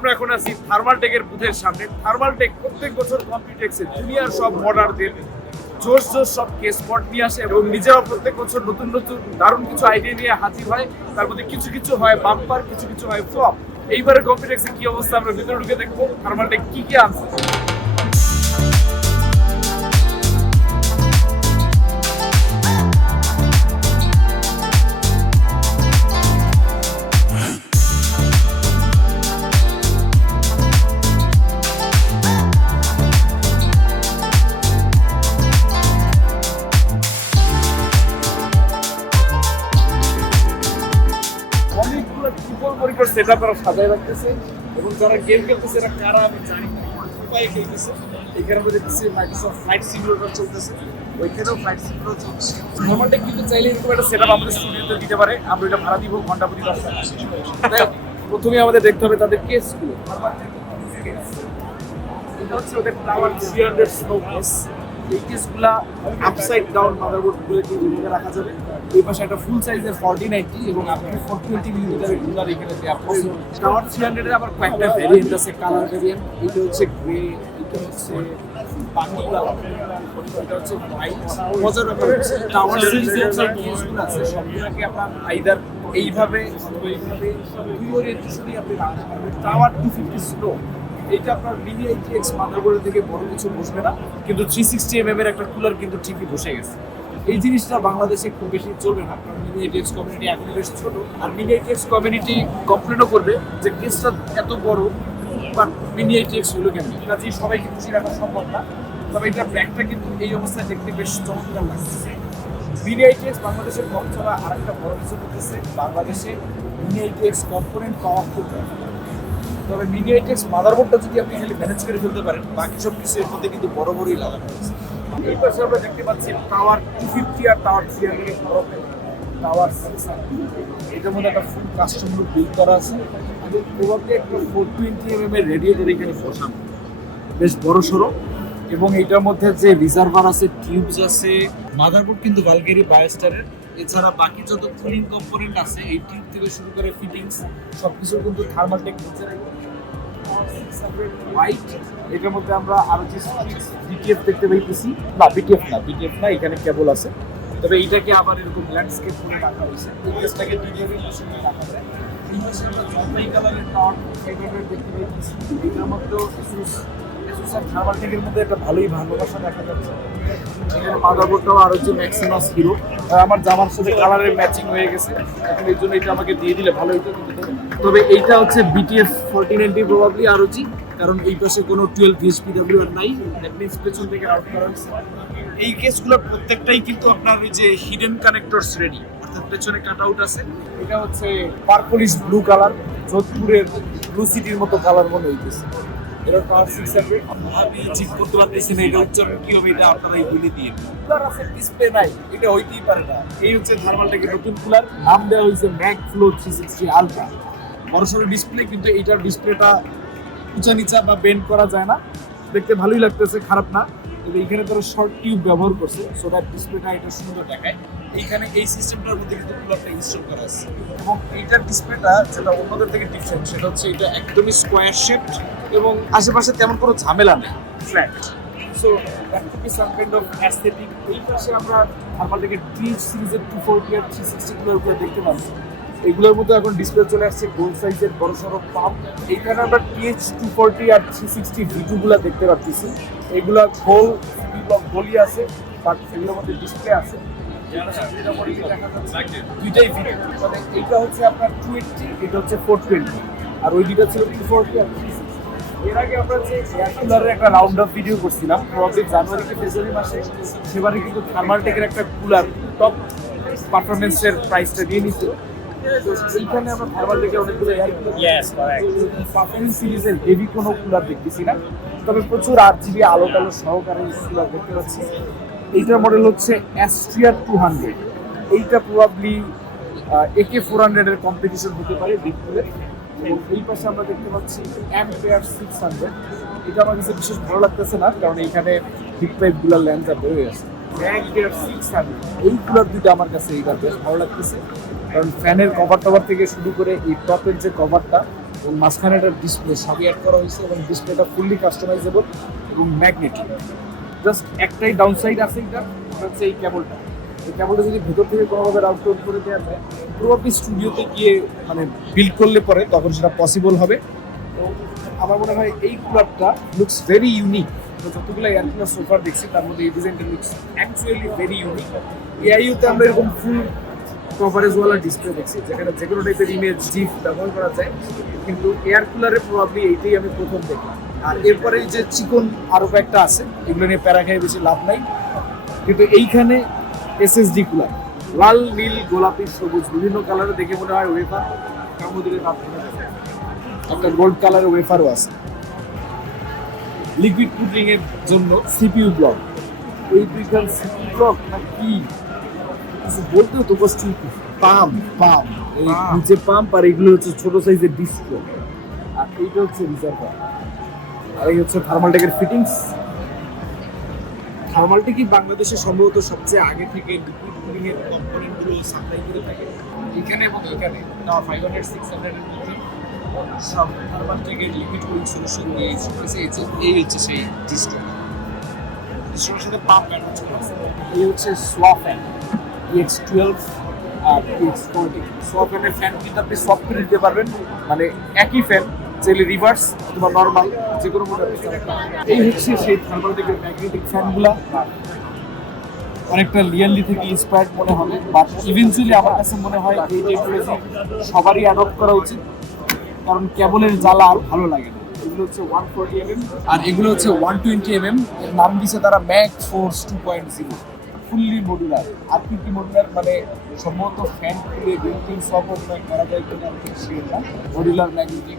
আমরা এখন আছি থার্মাল টেকের বুথের সামনে। থার্মাল টেক প্রত্যেক বছর কম্পিউটেক্সে দুনিয়ার সব মডারদের জোর জোর সব কেস স্পট নিয়ে আসে এবং নিজেরা প্রত্যেক বছর নতুন নতুন দারুণ কিছু আইডিয়া নিয়ে হাজির হয়। তার মধ্যে কিছু কিছু হয় বাম্পার কিছু কিছু হয় ফ্লপ এইবারে কম্পিউটেক্সে কি অবস্থা আমরা ভিতরে ঢুকে দেখব। থার্মাল টেক কি কি আনছে এবং যারা গেম খেলতেছে এরা কারা আমি জানি খেলতেছে। এখানে আমরা দেখতেছি মাইক্রোসফট ফ্লাইট সিমুলেটর চলতেছে। ওইখানেও ফ্লাইট সিমুলেটর চলছে নর্মালটা কিন্তু চাইলে এরকম একটা সেট আপ আমাদের স্টুডিওতে দিতে পারে। আমরা এটা ভাড়া দিব, ঘণ্টা প্রতি দশ প্রথমে আমাদের দেখতে হবে তাদের কেসগুলো এটা হচ্ছে ওদের টাওয়ার থ্রি হান্ড্রেড স্নো এই কেসগুলা আপসাইড ডাউন মাদারবোর্ডগুলো যেভাবে রাখা যাবে। এই পাশে একটা ফুল সাইজের ফর্টি নাইনটি এবং আপনি ফোর টোয়েন্টি মিলিমিটারের কুলার এখানে দেওয়া পসিবল টাওয়ার থ্রি হান্ড্রেডের আবার কয়েকটা ভ্যারিয়েন্ট আছে কালার ভ্যারিয়েন্ট এটা হচ্ছে গ্রে এটা হচ্ছে বাংলা এটা হচ্ছে হোয়াইট মজার ব্যাপার হচ্ছে টাওয়ার আছে, সবগুলোকে আপনার আইদার এইভাবে আপনি টাওয়ার টু ফিফটি স্লো এটা আপনার মিনি আইটিএক্স মাদারবোর্ডের থেকে বড় কিছু বসবে না। কিন্তু থ্রি সিক্সটি এম এর একটা কুলার কিন্তু ঠিকই বসে গেছে। এই জিনিসটা বাংলাদেশে খুব বেশি চলবে না। কারণ আইটিএক্স কমিউনিটি এখন বেশ ছোট। আর আইটিএক্স কমিউনিটি কমপ্লেনও করবে যে কেসটা এত বড় বাট আইটিএক্স হলো কেন? কাজেই সবাইকে খুশি রাখা সম্ভব না। তবে এটা ব্যাগটা কিন্তু এই অবস্থায় দেখতে বেশ চমৎকার লাগছে আইটিএক্স বাংলাদেশের কম চলা আর একটা বড় কিছু করতেছে। বাংলাদেশে আইটিএক্স কম্পোনেন্ট পাওয়া খুব তবে মিডিয়াটেক্স মাদারবোর্ডটা যদি আপনি খালি ম্যানেজ করে ফেলতে পারেন, বাকি সব কিছু এর মধ্যে কিন্তু বড় বড়ই লাগানো হয়েছে। এই পাশে আমরা দেখতে পাচ্ছি টাওয়ার টু ফিফটি আর tower three hundred tower six এটার মধ্যে একটা ফুল কাস্টম লুক বিল্ড করা আছে। এবং প্রবাবলি একটা ফোর টোয়েন্টি এম এর রেডিয়েটর এখানে বসানো বেশ বড় সড়ো। এবং এইটার মধ্যে যে রিজার্ভার আছে টিউবস আছে মাদারবোর্ড কিন্তু বালগেরি বায়োস্টারের এছাড়া বাকি যত কুলিং কম্পোনেন্ট আছে, এই টিউব থেকে শুরু করে ফিটিংস সবকিছু কিন্তু থার্মাল টেক হোয়াইট এটার মধ্যে আমরা আরও যে বিটিএফ দেখতে পাইতেছি। না বিটিএফ না বিটিএফ না, এখানে কেবল আছে। তবে এইটাকে আবার এরকম ল্যান্ডস্কেপ করে রাখা হয়েছে। এই বসিয়ে রাখা যায় এই পাশে আমরা জলপাই কালারের টাওয়ার ফাইবারের দেখতে পাইতেছি। এটার মধ্যেও এসুস এসুস থার্মাল টেকের মধ্যে একটা ভালোই ভালোবাসা দেখা যাচ্ছে। এখানে মাদারবোর্ডটাও আর হচ্ছে ম্যাক্সিমাস হিরো আমার জামার সাথে কালারের ম্যাচিং হয়ে গেছে। এখন এই জন্য এটা আমাকে দিয়ে দিলে ভালো হতো। তবে এইটা হচ্ছে বিটিএফ ফোরটি নাইনটি প্রবাবলি আর হচ্ছে কারণ এই পাশে কোনো টুয়েলভ ভিএসপিডাব্লিউ আর নাই। দ্যাট পেছন থেকে আউট করা এই কেসগুলোর প্রত্যেকটাই কিন্তু আপনার ওই যে হিডেন কানেক্টরস রেডি অর্থাৎ পেছনে কাট আউট আছে। এটা হচ্ছে পার্পলিশ ব্লু কালার যোধপুরের ব্লু সিটির মতো কালার মনে হইতেছে। এটা পাওয়ার সিক্স হান্ড্রেড আমি ঠিক করতে পারতেছি না এটা উচ্চারণ কি হবে এটা আপনারা এই দিয়ে কুলার আছে ডিসপ্লে নাই এটা হইতেই পারে না। এই হচ্ছে নতুন কুলার নাম দেওয়া হয়েছে mag flow three sixty ultra বড়সড় ডিসপ্লে কিন্তু ডিসপ্লেটা উঁচা নিচা বা বেন্ড করা যায় না। দেখতে ভালোই লাগতেছে খারাপ না। তবে এখানে তারা শর্ট টিউব ব্যবহার করছে সো দ্যাট ডিসপ্লেটা এটা সুন্দর দেখায়। এইখানে এই সিস্টেমটার মধ্যে কিন্তু কুলারটা ইনস্টল করা আছে। এবং এইটার ডিসপ্লেটা যেটা অন্যদের থেকে ডিফারেন্ট সেটা হচ্ছে এটা একদমই স্কোয়ার শেপড এবং আশেপাশে তেমন কোনো ঝামেলা নেই। Flat so that could be some kind of aesthetic এই পাশে আমরা থেকে টিএইচ সিরিজের টু ফোরটি আর থ্রি সিক্সটি গুলোর উপরে দেখতে পাচ্ছি এগুলোর মধ্যে এখন ডিসপ্লে চলে আসছে গোল সাইজের বড় সড়ো পাম্প এইখানে আমরা টিএইচ টু ফোরটি আর থ্রি সিক্সটি ভিটু গুলা দেখতে পাচ্ছি। এগুলা গোল গোলই আছে বাট এগুলোর মধ্যে ডিসপ্লে আছে। দুইটাই ভিডিও মানে এইটা হচ্ছে আপনার টু এইটটি এটা হচ্ছে ফোর টোয়েন্টি আর ওই দুইটা ছিল টু ফোরটি আর এর আগে আমরা যে কুলারের একটা রাউন্ড অফ ভিডিও করছিলাম জানুয়ারি কি ফেব্রুয়ারি মাসে সেবারে কিন্তু থার্মালটেকের একটা কুলার টপ পারফরমেন্সের প্রাইসটা দিয়ে নিছিল এইখানে আমরা থার্মালটেকের অনেকগুলো পারফরমেন্স সিরিজের হেভি কোনো কুলার দেখতেছি না। তবে প্রচুর আট জিবি আলো টালো সহকারে কুলার দেখতে পাচ্ছি। এইটার মডেল হচ্ছে অ্যাস্ট্রিয়ার টু হান্ড্রেড এইটা প্রবাবলি একে ফোর হান্ড্রেডের কম্পিটিশন হতে পারে বিপুলের এবং এই পাশে আমরা দেখতে পাচ্ছি অ্যাম্পেয়ার সিক্স হান্ড্রেড এটা আমার কাছে বিশেষ ভালো লাগতেছে না, কারণ এইখানে হিট পাইপগুলোর ল্যান্সটা বেরোয় আছে অ্যাম্পেয়ার সিক্স হান্ড্রেড এই কুলার দুটো আমার কাছে এইবার বেশ ভালো লাগতেছে। কারণ ফ্যানের কভার টভার থেকে শুরু করে এই টপের যে কভারটা এবং মাঝখানে একটা ডিসপ্লে সবই অ্যাড করা হয়েছে এবং ডিসপ্লেটা ফুললি কাস্টমাইজেবল এবং ম্যাগনেটিক জাস্ট একটাই ডাউন সাইড আছে এটা হচ্ছে এই কেবলটা এই কেবলটা যদি ভেতর থেকে কোনোভাবে রাউট করে দেওয়া যায়, পুরো আপনি স্টুডিওতে গিয়ে মানে বিল্ড করলে পরে তখন সেটা পসিবল হবে। তো আমার মনে হয় এই কুলারটা লুকস ভেরি ইউনিক যতগুলো এয়ার কুলার সোফার দেখছি, তার মধ্যে এই ডিজাইনটা লুকস অ্যাকচুয়ালি ভেরি ইউনিক এআইইউতে আমরা এরকম ফুল কভারেজওয়ালা ডিসপ্লে দেখছি, যেখানে যে কোনো টাইপের ইমেজ জিপ ব্যবহার করা যায়। কিন্তু এয়ার কুলারে প্রবাবলি এইটাই আমি প্রথম দেখলাম। আর এরপরে যে চিকন আরও কয়েকটা আছে এগুলো নিয়ে প্যারা খেয়ে বেশি লাভ নাই। কিন্তু এইখানে এসএসডি কুলার লাল নীল গোলাপি সবুজ বিভিন্ন কালারে দেখে মনে হয় ওয়েফার। একটা গোল্ড কালারের ওয়েফারও আছে। লিকুইড কুলিং এর জন্য সিপিইউ ব্লক এই দুইখান সিপিইউ ব্লক না কি? কিছু বলতে তো কষ্ট পাম্প পাম্প। এই. নিচে পাম্প আর এগুলো হচ্ছে ছোট সাইজের ডিসপ্লে আর এইটা হচ্ছে রিজার্ভার আর এই হচ্ছে থার্মালটেকের ফিটিংস থার্মালটেকই বাংলাদেশে সম্ভবত সবচেয়ে আগে থেকে লিকুইড কুলিং এর কম্পোনেন্টগুলো সাপ্লাই করে থাকে। এখানে এবং এখানে। ফাইভ হান্ড্রেড সিক্স হান্ড্রেড এর মধ্যে। সব থার্মালটেকের লিকুইড কুলিং সলিউশন দিয়ে এই যে- এই হচ্ছে সেই ডিসপ্লে ডিসপ্লের সাথে পাম্প অ্যাটাচ করা আছে এই হচ্ছে সোয়া ফ্যান ইএক্স টুয়েলভ আর ইএক্স ফোরটিন সোয়া ফ্যানের ফ্যান কিন্তু আপনি সফট করে দিতে পারবেন। মানে একই ফ্যান চাইলে রিভার্স অথবা নর্মাল যে কোনো মনে এই হচ্ছে সেই থার্মালটেকের ম্যাগনেটিক ফ্যানগুলা অনেকটা লিয়ারলি থেকে ইন্সপায়ার্ড মনে হবে। বাট ইভেনচুয়ালি আমার কাছে মনে হয় এই টেকনোলজি সবারই অ্যাডপ্ট করা উচিত। কারণ কেবলের জ্বালা আর ভালো লাগে না। এগুলো হচ্ছে ওয়ান ফোরটি এমএম আর এগুলো হচ্ছে ওয়ান টোয়েন্টি এমএম এর নাম দিছে তারা mag force two point zero fully modular আর কি কি মডুলার মানে সম্ভবত ফ্যান খুলে বিল্টিং সব করা যায় কিনা শিওর না। Modular magnetic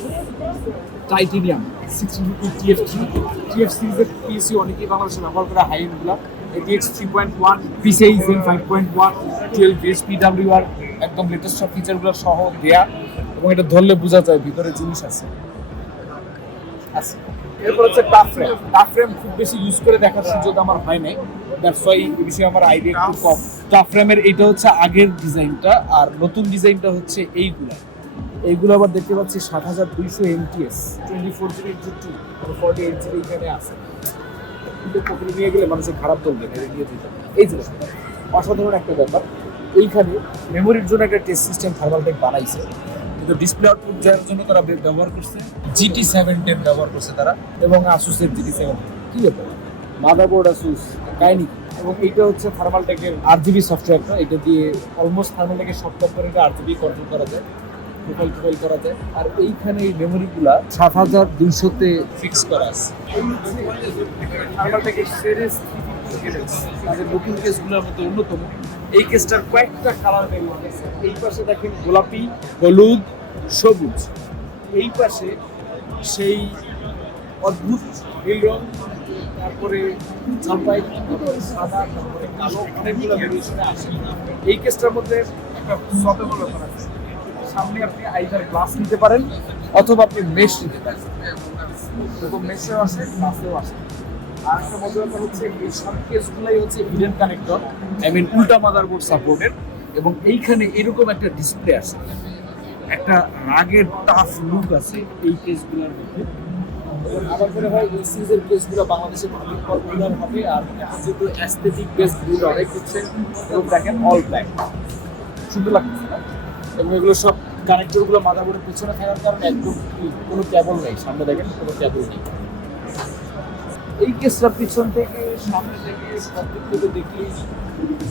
titanium sixty two TF three TF সিরিজের পিএসইউ অনেকেই বাংলাদেশে ব্যবহার করে high এন্ডগুলা ATX three point one PCI gen five point one twelve S PW আর একদম লেটেস্ট সব ফিচারগুলো সহ দেয়া। এবং এটা ধরলে বোঝা যায় ভিতরে জিনিস আছে। এরপর হচ্ছে টাফ ফ্রেম টাফ ফ্রেম খুব বেশি ইউজ করে দেখার সুযোগ আমার হয় নাই। দ্যাটস ওয়াই এই বিষয়ে আমার আইডিয়া একটু কম। টাফ ফ্রেমের এইটা হচ্ছে আগের ডিজাইনটা আর নতুন ডিজাইনটা হচ্ছে এইগুলা। এইগুলো আবার দেখতে পাচ্ছি সাত হাজার দুইশো MTS twenty four GB two two forty eight GB এখানে আছে। কিন্তু পকেটে নিয়ে গেলে মানুষের খারাপ চলবে এটা এই যে অসাধারণ একটা ব্যাপার। এইখানে মেমোরির জন্য একটা টেস্ট সিস্টেম থার্মালটেক বানাইছে। কিন্তু ডিসপ্লে আউটপুট যাওয়ার জন্য তারা ব্যবহার করছে। জিটি সেভেন টেন ব্যবহার করছে তারা, এবং আসুসের জিটি সেভেন কি ব্যাপার? মাদারবোর্ড আসুস কাহিনি। এবং এইটা হচ্ছে থার্মালটেকের আর জিবি সফটওয়্যারটা এটা দিয়ে অলমোস্ট থার্মাল থার্মালটেকের সব কম্পোনেন্টে আর জিবি কন্ট্রোল করা যায়। প্রোফাইল টোফাইল করা যায় আর এইখানে এই মেমোরিগুলা সাত হাজার দুইশোতে ফিক্স করা আছে। তাদের নতুন কেসগুলোর মধ্যে অন্যতম। এই কেসটার কয়েকটা কালার এই পাশে দেখেন গোলাপি হলুদ সবুজ। এই পাশে সেই অদ্ভুত নীল রং তারপরে জলপাই সাদা তারপরে কালো অনেকগুলো আছে এই কেসটার মধ্যে একটা ব্যাপার আছে। সামনে আপনি আইদার গ্লাস নিতে পারেন অথবা আপনি মেশ নিতে পারেন। এরকম মেশেও আসে গ্লাসেও আসে হচ্ছে এই সব হচ্ছে কানেক্টর আই মিন উল্টা এবং এইখানে এরকম একটা ডিসপ্লে আছে। একটা রাগের টাফ লুক আছে এই কেসগুলোর মধ্যে। মনে হয়, এই কেসগুলো বাংলাদেশে হবে আর যেহেতু অনেক হচ্ছে। এবং অল ব্ল্যাক সুন্দর লাগতেছে না এবং এগুলো সব কানেক্টরগুলো মাদারবোর্ডের পিছনে থাকার কারণে একদম কোনো কেবল নেই। সামনে দেখেন, কোনো কেবল নেই। এই কেসটা পিছন থেকে, সামনে থেকে, সব থেকে দেখলে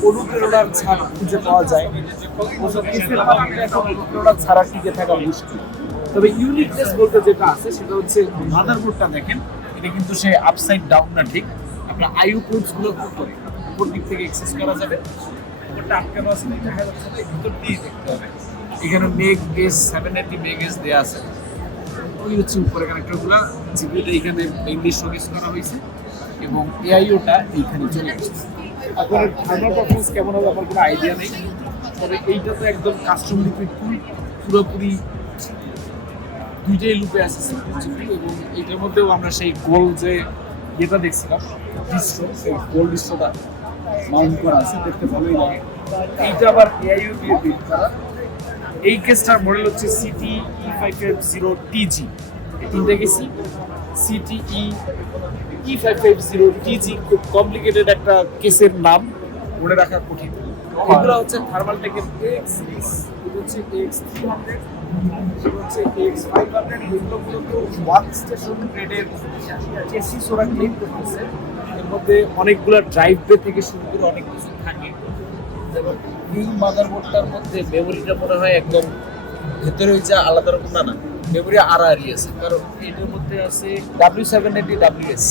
অনুপ্রেরণার ছাড় খুঁজে পাওয়া যায়। ওসব কেসের মাধ্যমে এখন অনুপ্রেরণার ছাড়া টিকে থাকা মুশকিল। তবে ইউনিকনেস বলতে যেটা আছে, সেটা হচ্ছে মাদারবোর্ডটা দেখেন, এটা কিন্তু সে আপসাইড ডাউন না ঠিক। আপনার পোর্টসগুলো উপর দিক থেকে এক্সেস করা যাবে। উপরটা আটকানো আছে দেখা যাচ্ছে ভিতর দিয়েই দেখতে হবে। এখানে MEG S seven eighty MEG S দেওয়া আছে। ওই হচ্ছে উপরে কানেক্টরগুলো জিপিটা এখানে ইংলিশ শোকেস করা হয়েছে এবং এআইওটা এইখানে চলে আসছে। আপনার থার্মাল পারফরমেন্স কেমন হবে আমার কোনো আইডিয়া নেই, তবে এইটা তো একদম কাস্টম লিকুইড কুল পুরোপুরি দুইটাই লুপে আছে এবং এটার মধ্যেও আমরা সেই গোল যে ইয়েটা দেখছিলাম ডিস্ট্রো সেই গোল ডিস্ট্রোটা মাউন্ট করা আছে, দেখতে ভালোই লাগে। এইটা আবার এআইও দিয়ে বিল্ড করা। এই কেসটার মডেল হচ্ছে CT E five five zero TG তিনটে গেছি CT E E five five zero TG খুব কমপ্লিকেটেড একটা কেসের নাম। মনে রাখা কঠিন। এগুলো হচ্ছে থার্মাল টেকের এক্স হচ্ছে এক্স থ্রি হান্ড্রেড হচ্ছে এক্স ফাইভ হান্ড্রেড এগুলো মূলত ওয়ার্ক স্টেশন গ্রেডের চেসিস ওরা করতেছে। এর মধ্যে অনেকগুলো ড্রাইভ থেকে শুরু করে অনেক কিছু থাকে। যেমন এই মাদারবোর্ডটার মধ্যে মেমোরিটা মনে হয় একদম ভেতরে হচ্ছে আলাদা রকম, না না, মেমোরি আড়াআড়ি আছে। কারণ এটার মধ্যে আছে W seven eighty WS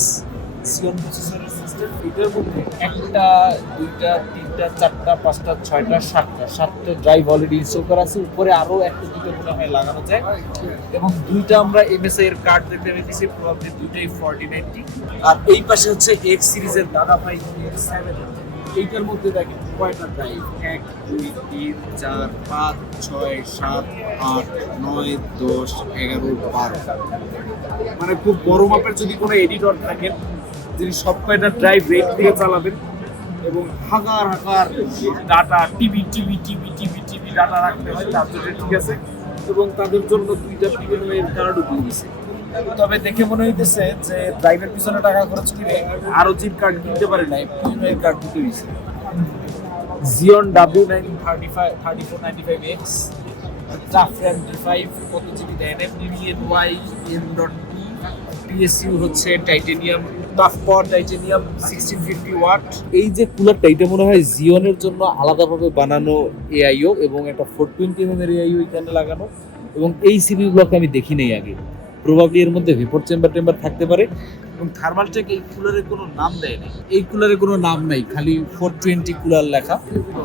Xeon প্রসেসরের সিস্টেম এটার মধ্যে একটা, দুইটা, তিনটা, চারটা, পাঁচটা, ছয়টা, সাতটা সাতটা ড্রাইভ অলরেডি ইনস্টল করা আছে। উপরে আরও একটা দুটো মনে হয় লাগানো যায়। এবং দুইটা আমরা এমএসআই এর কার্ড দেখতে পেয়েছি প্রবাবলি দুইটাই ফর্টি নাইনটি আর এই পাশে হচ্ছে এক্স সিরিজের দাদা ভাই সেভেন এইটার মধ্যে দেখেন কয়টা ড্রাইভ এক দুই তিন চার পাঁচ ছয় সাত আট নয় দশ এগারো বারো। মানে খুব বড় মাপের যদি কোনো এডিটর থাকেন যিনি সব কয়টা ড্রাইভ রেট দিয়ে চালাবেন এবং হাজার হাজার data TV TV TV TV TV data রাখতে হয় তার জন্য ঠিক আছে এবং তাদের জন্য দুইটা এর কার্ডও দিয়ে দিছে। তবে দেখে মনে হইতেছে যে ড্রাইভের পিছনে টাকা খরচ করে আরও জিপ কার্ড কিনতে পারে নাই প্রিমিয়াম কার্ড দিতে হয়েছে Xeon W nine thirty five thirty four ninety five X D five কত জিবি দেয় M Y M dot E PSU হচ্ছে titanium tough power titanium sixteen fifty watt এই যে কুলারটা এটা মনে হয় জিওনের জন্য আলাদাভাবে বানানো এআইও এবং একটা ফোর টোয়েন্টি এম এর এআইও এখানে লাগানো। এবং এই সিপিগুলোকে আমি দেখি নাই আগে। প্রবাবলি এর মধ্যে ভেপর চেম্বার টেম্বার থাকতে পারে এবং থার্মালটেক এই কুলারের কোনো নাম দেয় না এই কুলারের কোনো নাম নাই, খালি ফোর টোয়েন্টি কুলার লেখা।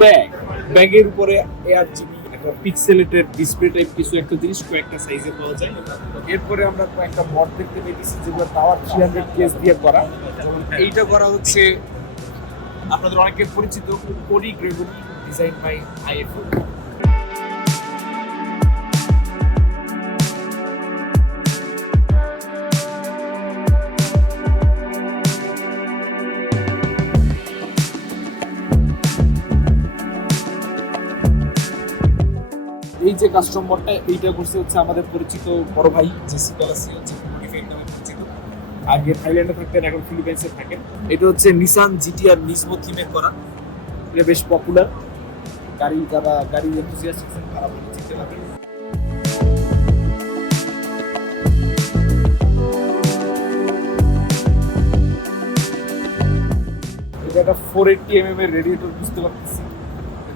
ব্যাগ ব্যাগের উপরে এয়ার জিবি একটা পিক্সেলেটেড ডিসপ্লে টাইপ কিছু একটা জিনিস, কয়েকটা সাইজে পাওয়া যায়। এরপরে আমরা কয়েকটা মড দেখতে পেয়েছি যেগুলো টাওয়ার থ্রি হান্ড্রেড কেস দিয়ে করা। এইটা করা হচ্ছে, আপনাদের অনেকের পরিচিত কোরি গ্রেগুলি ডিজাইন বাই আইএফও যে কাস্টমারটা এইটা করছে হচ্ছে আমাদের পরিচিত বড় ভাই জেসি প্যালাসি হচ্ছে আগে থাইল্যান্ডে থাকতেন, এখন ফিলিপাইন্সে থাকেন। এটা হচ্ছে নিসান জিটিআর নিসমো থিমে করা। এটা বেশ পপুলার গাড়ি যারা, গাড়ি এনথুজিয়াস্ট আছেন, তারা বলে চিনতে পারবেন এটা একটা ফোর এইটটি এম এর রেডিয়েটর বুঝতে পারতেছি।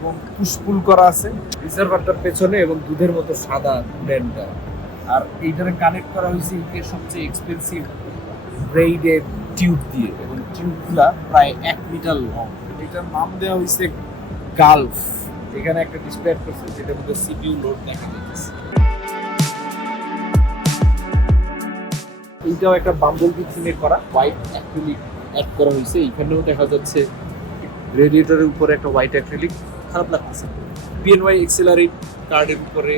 এবং পুশপুল করা আছে। রিজার্ভারটার পেছনে এবং দুধের মতো সাদা ব্র্যান্ডটা। আর এইটারে কানেক্ট করা হয়েছে ইকের সবচেয়ে এক্সপেন্সিভ ব্রেইডের টিউব দিয়ে। এবং টিউবগুলা প্রায় এক মিটার লং এটার নাম দেওয়া হয়েছে গালফ এখানে একটা ডিসপ্লে করছে, যেটার মধ্যে সিপিইউ লোড দেখা যাচ্ছে। এইটাও একটা বাম্বল থিমে করা হোয়াইট অ্যাক্রিলিক অ্যাড করা হয়েছে। এইখানেও দেখা যাচ্ছে রেডিয়েটরের উপরে একটা হোয়াইট অ্যাক্রিলিক খারাপ লাগতেছে। পিএনওয়াই এক্সেলারেট কার্ডের উপরে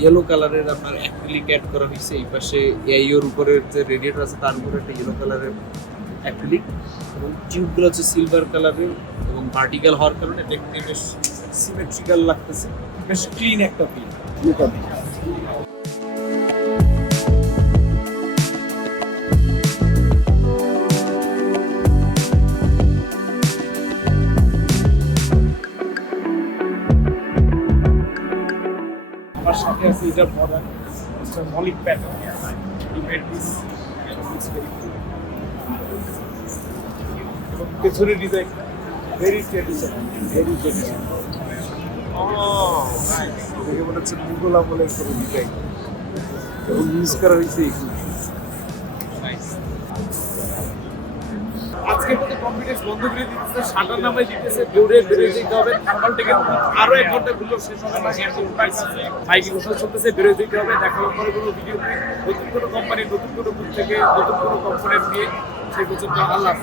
ইয়েলো কালারের আপনার অ্যাক্রিলিক অ্যাড করা হয়েছে, এই পাশে এআইওর উপরে যে রেডিয়েটর আছে, তার উপরে একটা ইয়েলো কালারের অ্যাক্রিলিক এবং টিউবগুলো হচ্ছে সিলভার কালারের এবং ভার্টিক্যাল হওয়ার কারণে দেখতে বেশ সিমেট্রিক্যাল লাগতেছে, বেশ ক্লিন একটা ফিল আমার সাথে Mr. এটা Patton. He মলিক this and made very cool. এবং পেছনের design very traditional very traditional দেখে মনে হচ্ছে মুঘল আমলের কোনো ডিজাইন এবং ইউজ করা হয়েছে এগুলো। আজকের মতো কনফিডেন্স বন্ধ করে দিতেছে দৌড়ে বেরোয় যেতে হবে থার্মাল থেকে আরও এক ঘণ্টা ঘুরলেও শেষ হবে না বাইকে ঘোষণা চলতেছে হবে দেখা পরে কোনো ভিডিও নতুন কোনো কোম্পানি নতুন কোনো বুথ থেকে নতুন কোনো কম্পোনেন্ট নিয়ে সেই পর্যন্ত আল্লাহ